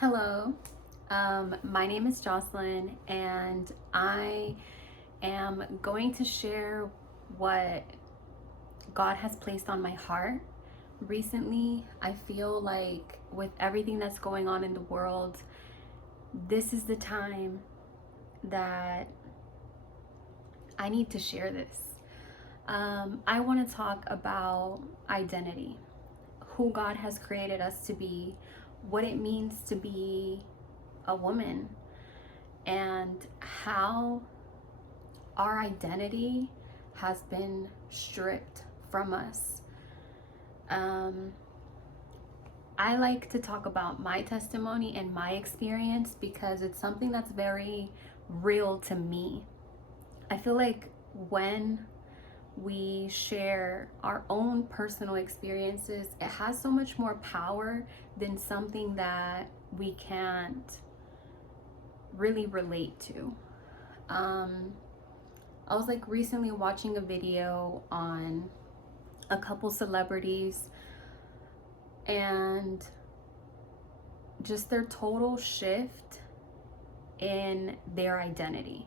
Hello, my name is Jocelyn, and I am going to share what God has placed on my heart. Recently, I feel like with everything that's going on in the world, this is the time that I need to share this. I want to talk about identity, who God has created us to be, what it means to be a woman, and how our identity has been stripped from us. Um, I like to talk about my testimony and my experience because it's something that's very real to me. I feel like when we share our own personal experiences, it has so much more power than something that we can't really relate to. Um, I was like recently watching a video on a couple celebrities and just their total shift in their identity.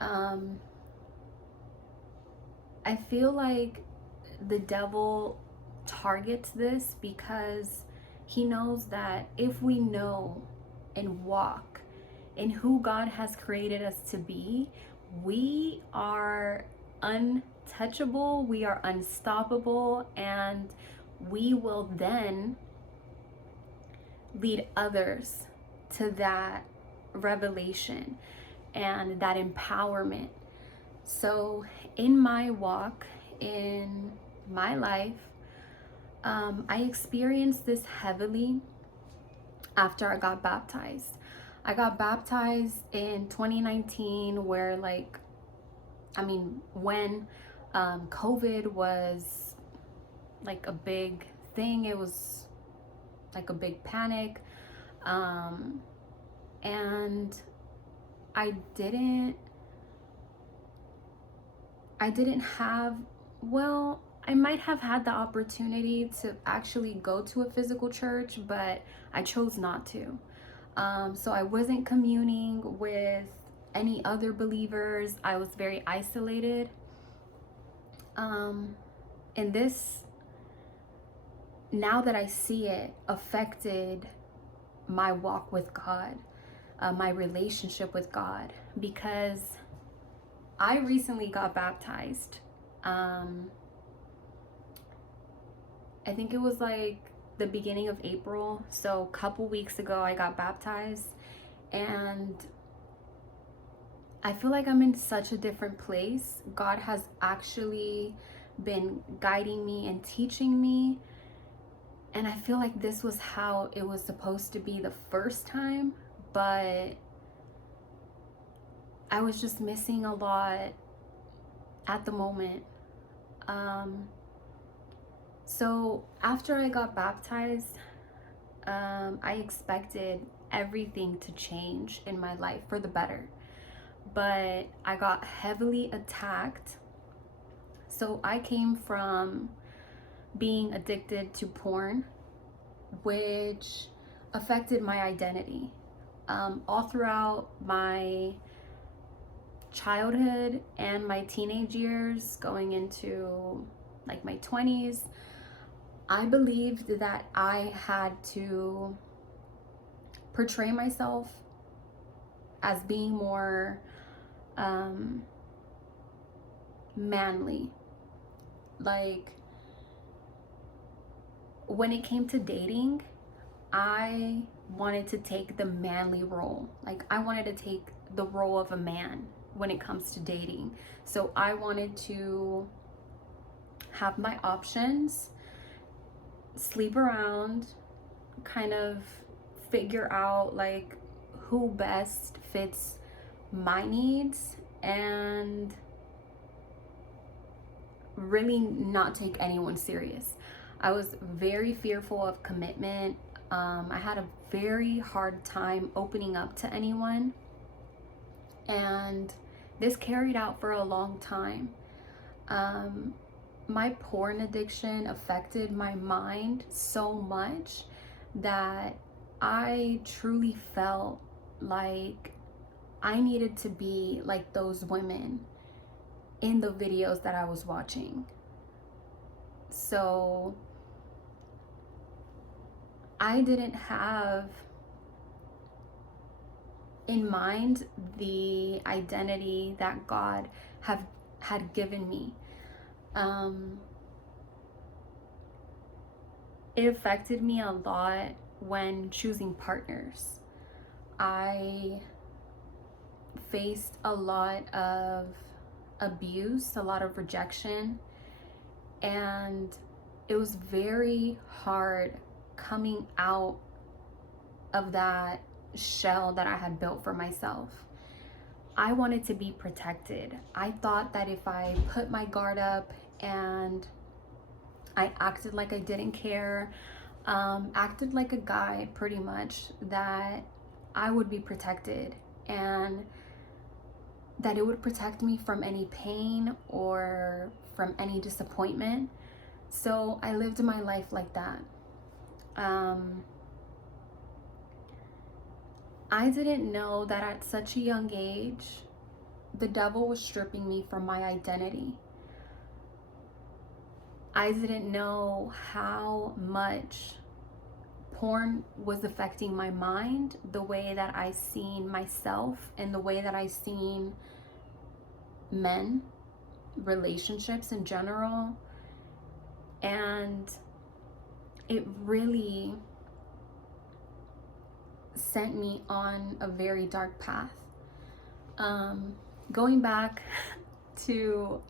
Um, I feel like the devil targets this because he knows that if we know and walk in who God has created us to be, we are untouchable, we are unstoppable, and we will then lead others to that revelation and that empowerment. So, in my walk, in my life, I experienced this heavily after I got baptized. I got baptized in 2019, where, when COVID was like a big thing, it was like a big panic. And I didn't I didn't have, well, I might have had the opportunity to actually go to a physical church, but I chose not to. So I wasn't communing with any other believers. I was very isolated. Um, and this, now that I see it, affected my walk with God, my relationship with God, because I recently got baptized. Um, I think it was like the beginning of April. So a couple weeks ago, I got baptized. And I feel like I'm in such a different place. God has actually been guiding me and teaching me. And I feel like this was how it was supposed to be the first time. But I was just missing a lot at the moment. Um, so after I got baptized, I expected everything to change in my life for the better. But I got heavily attacked. So I came from being addicted to porn, which affected my identity. All throughout my childhood and my teenage years, going into like my 20s, I believed that I had to portray myself as being more um, manly. Like, when it came to dating, I wanted to take the manly role. Like, I wanted to take the role of a man when it comes to dating. So I wanted to have my options, sleep around, kind of figure out like who best fits my needs, and really not take anyone serious. I was very fearful of commitment. I had a very hard time opening up to anyone, and this carried out for a long time. My porn addiction affected my mind so much that I truly felt like I needed to be like those women in the videos that I was watching. So I didn't have in mind the identity that God had given me. It affected me a lot when choosing partners. I faced a lot of abuse, a lot of rejection, and it was very hard coming out of that shell that I had built for myself. I wanted to be protected. I thought that if I put my guard up and I acted like I didn't care, acted like a guy pretty much, that I would be protected and that it would protect me from any pain or from any disappointment. So I lived my life like that. I didn't know that at such a young age, the devil was stripping me from my identity. I didn't know how much porn was affecting my mind, the way that I seen myself and the way that I seen men, relationships in general. And it really sent me on a very dark path. Going back to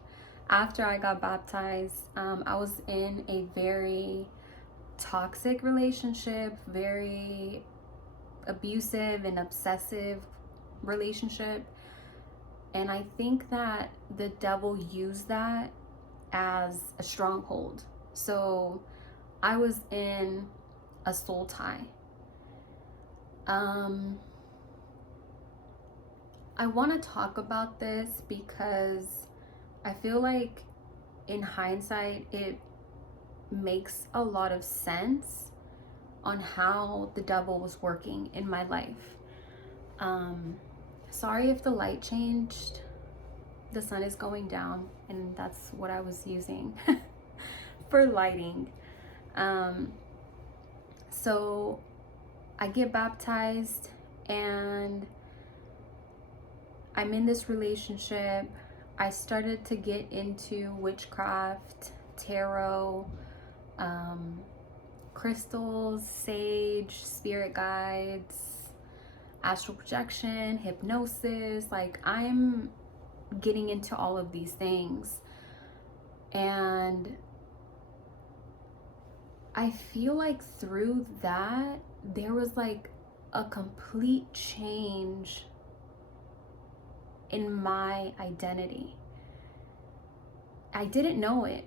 after I got baptized, I was in a very toxic relationship, very abusive and obsessive relationship. And I think that the devil used that as a stronghold. So I was in a soul tie. I want to talk about this because I feel like in hindsight, it makes a lot of sense on how the devil was working in my life. Sorry if the light changed. The sun is going down and that's what I was using for lighting. So I get baptized and I'm in this relationship. I started to get into witchcraft, tarot, crystals, sage, spirit guides, astral projection, hypnosis. Like, I'm getting into all of these things. And I feel like through that, there was like a complete change in my identity. I didn't know it.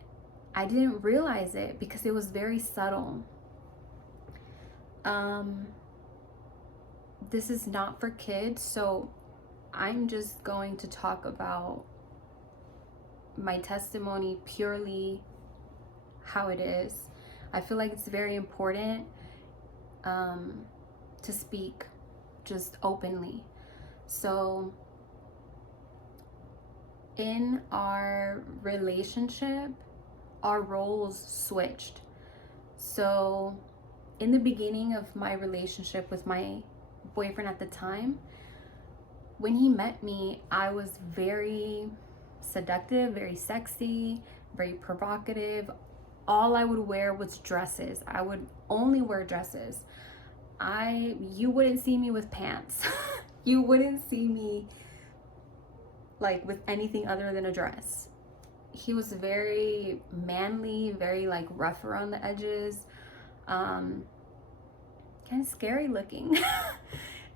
I didn't realize it because it was very subtle. This is not for kids, so I'm just going to talk about my testimony purely how it is. I feel like it's very important to speak just openly. So in our relationship, our roles switched. So in the beginning of my relationship with my boyfriend at the time, when he met me, I was very seductive, very sexy, very provocative. All I would wear was dresses. I would only wear dresses. You wouldn't see me with pants. You wouldn't see me like with anything other than a dress. He was very manly, very like rough around the edges, kind of scary looking.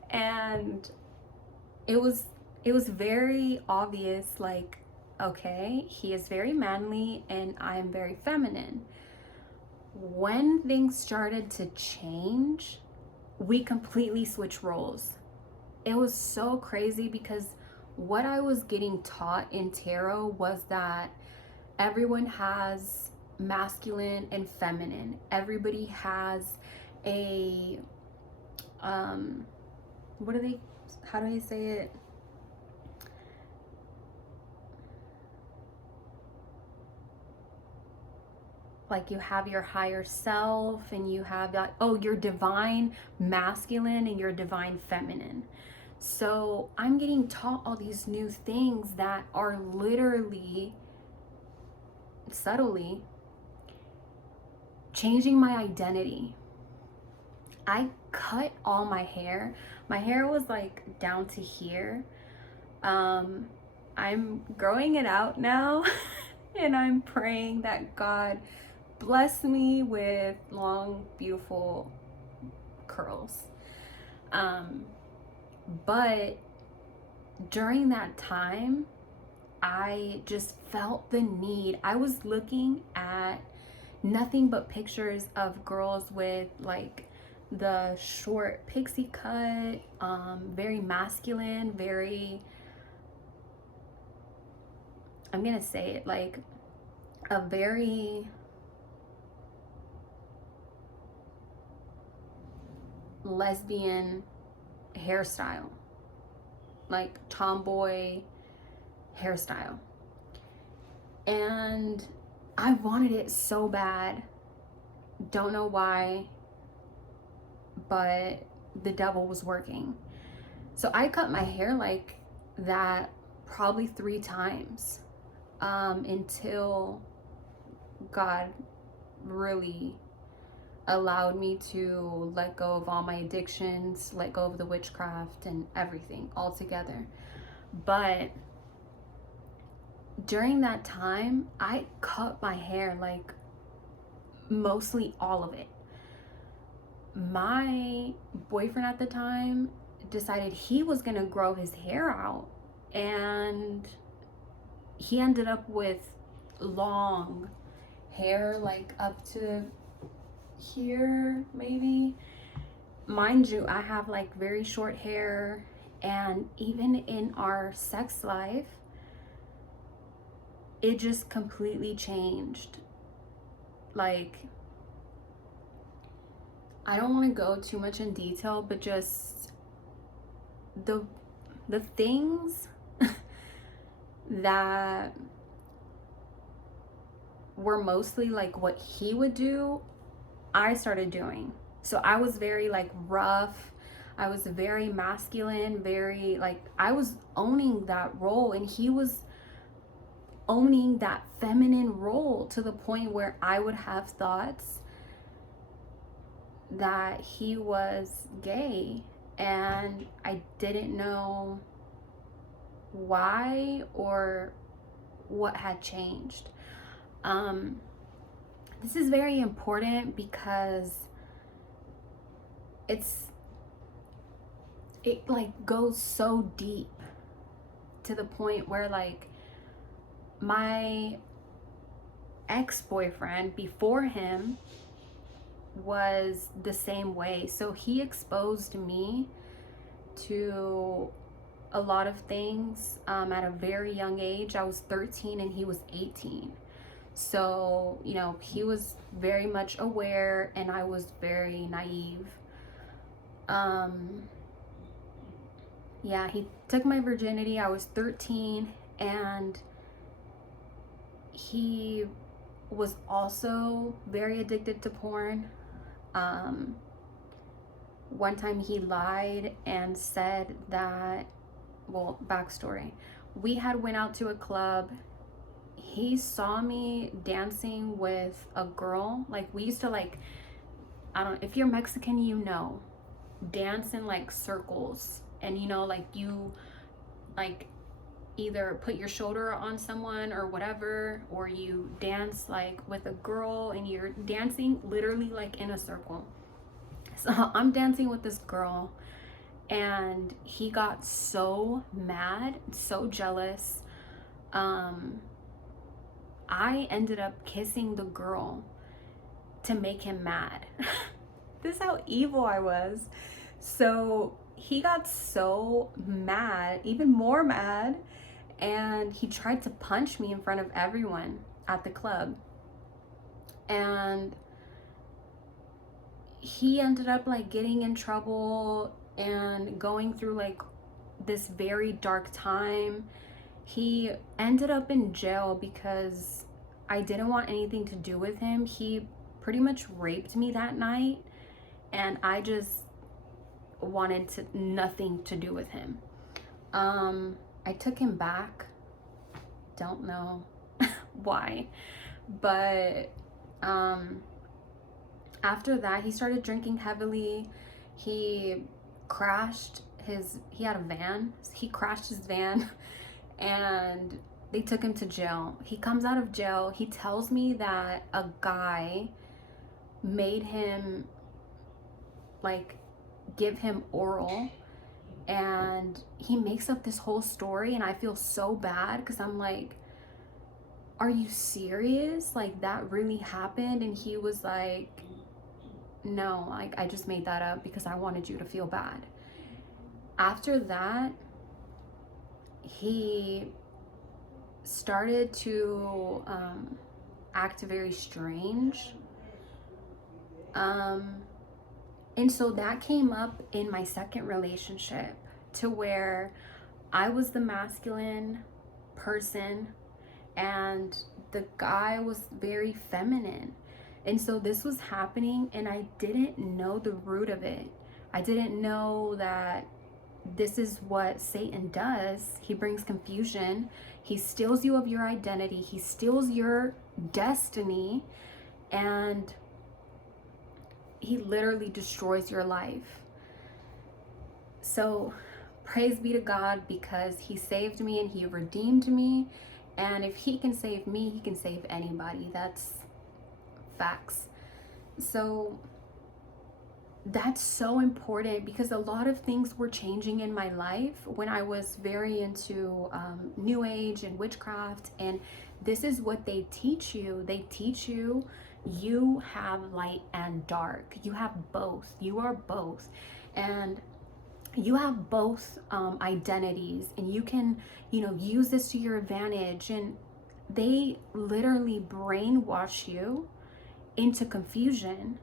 And it was very obvious, like, okay, he is very manly and I'm very feminine. When things started to change, we completely switched roles. It was so crazy because what I was getting taught in tarot was that everyone has masculine and feminine. Everybody has a what do they, how do I say it? Like you have your higher self and you have that, oh, your divine masculine and your divine feminine. So I'm getting taught all these new things that are literally, subtly changing my identity. I cut all my hair. My hair was like down to here. I'm growing it out now and I'm praying that God bless me with long, beautiful curls. But during that time, I just felt the need. I was looking at nothing but pictures of girls with like the short pixie cut, very masculine, very, I'm gonna say it, like a very lesbian hairstyle, like tomboy hairstyle. And I wanted it so bad. Don't know why, but the devil was working. So I cut my hair like that probably 3 times until God really allowed me to let go of all my addictions, let go of the witchcraft and everything altogether. But during that time, I cut my hair, like mostly all of it. My boyfriend at the time decided he was gonna grow his hair out, and he ended up with long hair, like up to here maybe. Mind you, I have like very short hair, and even in our sex life, it just completely changed. Like, I don't want to go too much in detail, but just the things that were mostly like what he would do, I started doing. So I was very like rough. I was very masculine, very like, I was owning that role, and he was owning that feminine role to the point where I would have thoughts that he was gay, and I didn't know why or what had changed. This is very important because it like goes so deep to the point where like my ex-boyfriend before him was the same way. So he exposed me to a lot of things at a very young age. I was 13 and he was 18. So, you know, he was very much aware and I was very naive. Yeah, he took my virginity. I was 13, and he was also very addicted to porn. One time he lied and said that, well, backstory. We had went out to a club. He saw me dancing with a girl. Like, we used to, like, I don't, if you're Mexican, you know, dance in like circles, and you know, like you like either put your shoulder on someone or whatever, or you dance like with a girl and you're dancing literally like in a circle. So I'm dancing with this girl, and he got so mad, so jealous. I ended up kissing the girl to make him mad. This is how evil I was. So he got so mad, even more mad, and he tried to punch me in front of everyone at the club. And he ended up like getting in trouble and going through like this very dark time. He ended up in jail because I didn't want anything to do with him. He pretty much raped me that night, and I just wanted nothing to do with him. I took him back. Don't know why, but after that, he started drinking heavily. He he had a van. He crashed his van and they took him to jail. He comes out of jail. He tells me that a guy made him like give him oral, and he makes up this whole story, and I feel so bad because I'm like, are you serious? Like, that really happened? And he was like, no, like, I just made that up because I wanted you to feel bad. After that, he started to act very strange. And so that came up in my second relationship, to where I was the masculine person and the guy was very feminine. And so this was happening and I didn't know the root of it. I didn't know that this is what Satan does. He brings confusion. He steals you of your identity. He steals your destiny, and he literally destroys your life. So praise be to God, because he saved me and he redeemed me. And if he can save me, he can save anybody. That's facts. So that's so important, because a lot of things were changing in my life when I was very into New Age and witchcraft. And this is what they teach you. They teach you have light and dark. You have both. You are both. And you have both identities, and you can, use this to your advantage. And they literally brainwash you into confusion.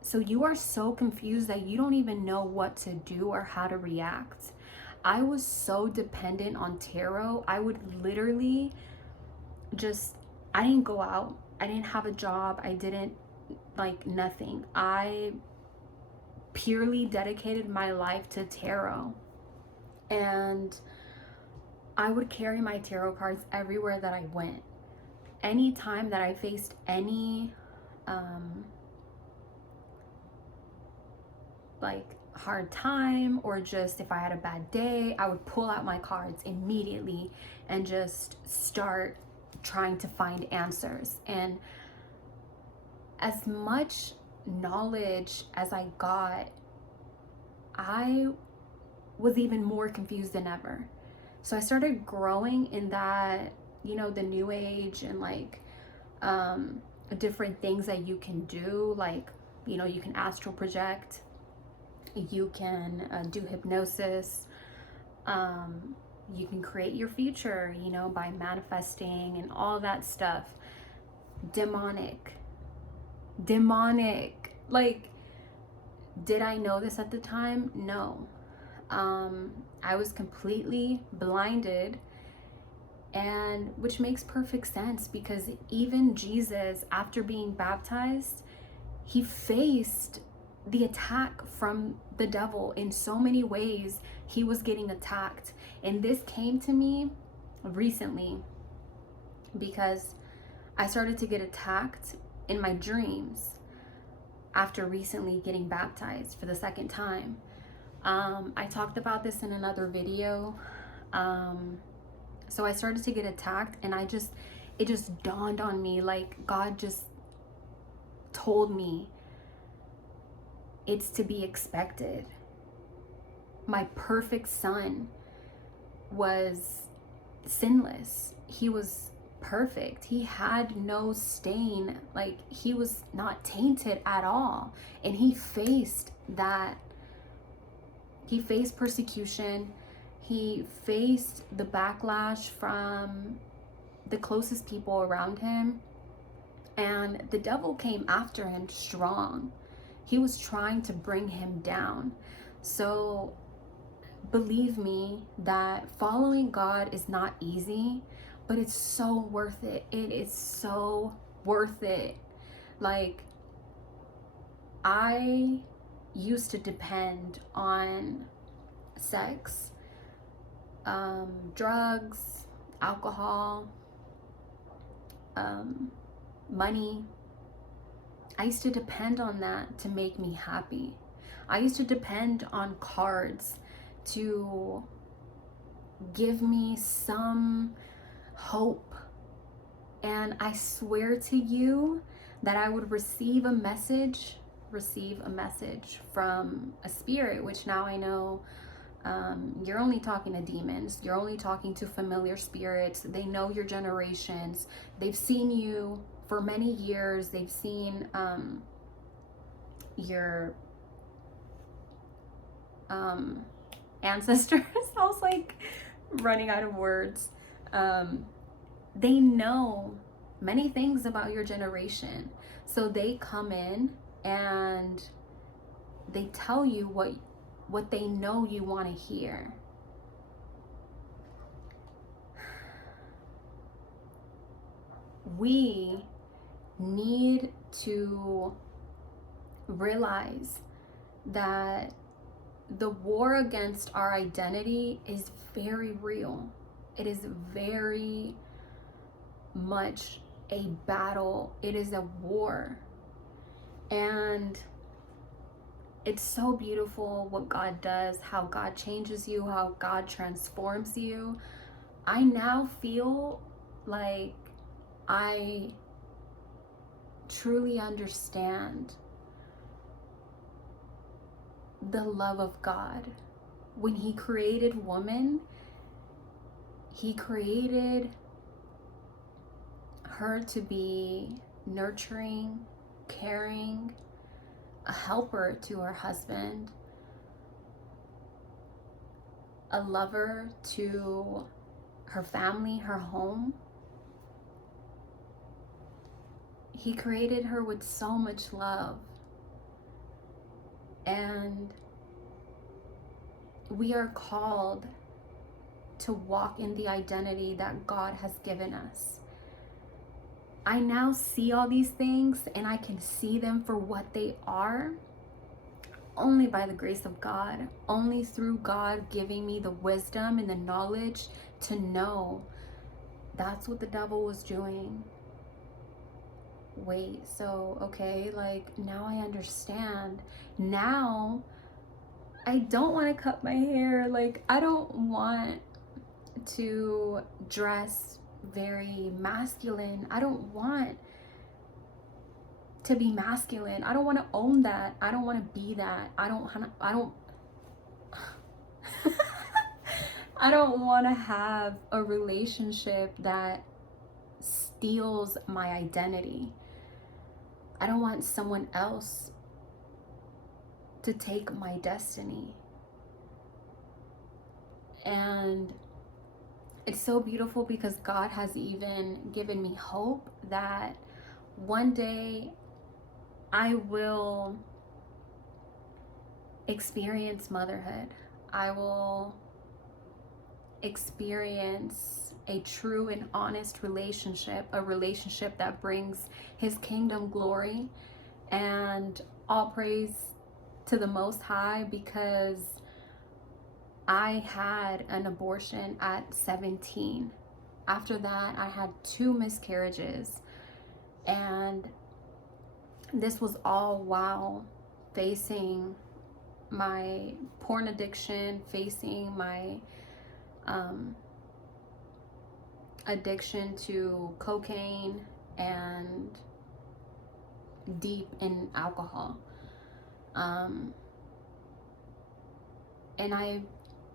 So you are so confused that you don't even know what to do or how to react. I was so dependent on tarot. I would literally I didn't go out. I didn't have a job. I didn't, nothing. I purely dedicated my life to tarot. And I would carry my tarot cards everywhere that I went. Anytime that I faced any hard time, or just if I had a bad day, I would pull out my cards immediately and just start trying to find answers. And as much knowledge as I got, I was even more confused than ever. So I started growing in that, the New Age and different things that you can do. You can astral project, you can do hypnosis, you can create your future, by manifesting and all that stuff. Demonic. Did I know this at the time? No. I was completely blinded, and which makes perfect sense, because even Jesus, after being baptized, he faced the attack from the devil in so many ways. He was getting attacked. And this came to me recently, because I started to get attacked in my dreams after recently getting baptized for the second time. I talked about this in another video. So I started to get attacked, and it just dawned on me, God just told me it's to be expected. My perfect son was sinless. He was perfect. He had no stain. He was not tainted at all. And he faced that. He faced persecution. He faced the backlash from the closest people around him. And the devil came after him strong. He was trying to bring him down. So believe me that following God is not easy, but it's so worth it. It is so worth it. Like, I used to depend on sex, drugs, alcohol, money. I used to depend on that to make me happy. I used to depend on cards to give me some hope. And I swear to you that I would receive a message from a spirit, which now I know, you're only talking to demons. You're only talking to familiar spirits. They know your generations. They've seen you for many years. They've seen your ancestors. I was like running out of words. They know many things about your generation. So they come in and they tell you what they know you want to hear. We need to realize that the war against our identity is very real. It is very much a battle. It is a war. And it's so beautiful what God does, how God changes you, how God transforms you. I now feel like I truly understand the love of God. When He created woman, He created her to be nurturing, caring, a helper to her husband, a lover to her family, her home. He created her with so much love. And we are called to walk in the identity that God has given us. I now see all these things and I can see them for what they are only by the grace of God, only through God giving me the wisdom and the knowledge to know that's what the devil was doing. Wait, so, okay, like, now I understand. Now, I don't want to cut my hair. Like, I don't want to dress very masculine. I don't want to be masculine. I don't want to own that. I don't want to be that. I don't I don't want to have a relationship that steals my identity. I don't want someone else to take my destiny. And it's so beautiful because God has even given me hope that one day I will experience motherhood. I will experience a true and honest relationship, a relationship that brings His kingdom glory. And all praise to the Most High, because I had an abortion at 17. After that, I had 2 miscarriages. And this was all while facing my porn addiction, facing my addiction to cocaine and deep in alcohol. And I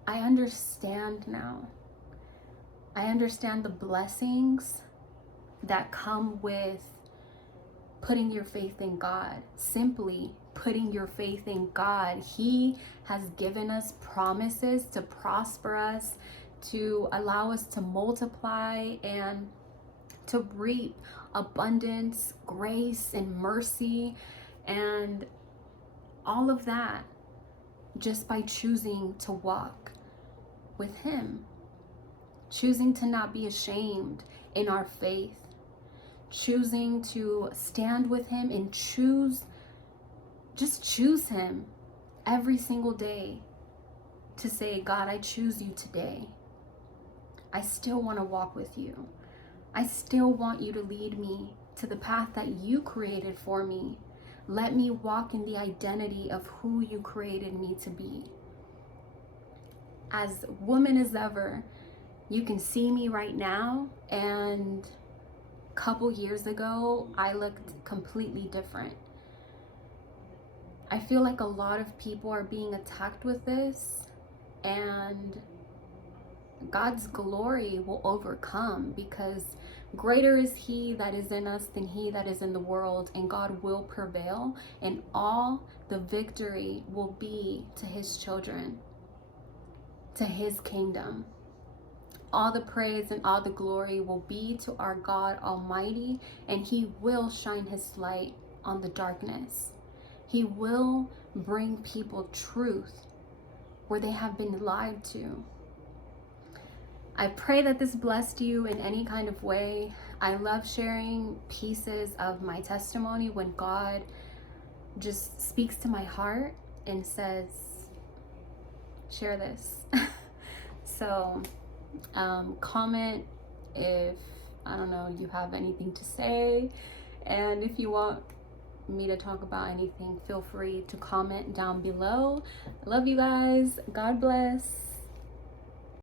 understand now. I understand the blessings that come with putting your faith in God. Simply putting your faith in God. He has given us promises to prosper us, to allow us to multiply and to reap abundance, grace, and mercy. And All of that just by choosing to walk with Him, choosing to not be ashamed in our faith, choosing to stand with Him and just choose Him every single day to say, God, I choose you today. I still want to walk with you. I still want you to lead me to the path that you created for me. Let me walk in the identity of who you created me to be. As woman as ever, you can see me right now, and a couple years ago, I looked completely different. I feel like a lot of people are being attacked with this, and God's glory will overcome, because greater is He that is in us than he that is in the world, and God will prevail, and all the victory will be to His children, to His kingdom. All the praise and all the glory will be to our God Almighty, and He will shine His light on the darkness. He will bring people truth where they have been lied to. I pray that this blessed you in any kind of way. I love sharing pieces of my testimony when God just speaks to my heart and says, share this. So comment if, I don't know, you have anything to say. And if you want me to talk about anything, feel free to comment down below. I love you guys. God bless.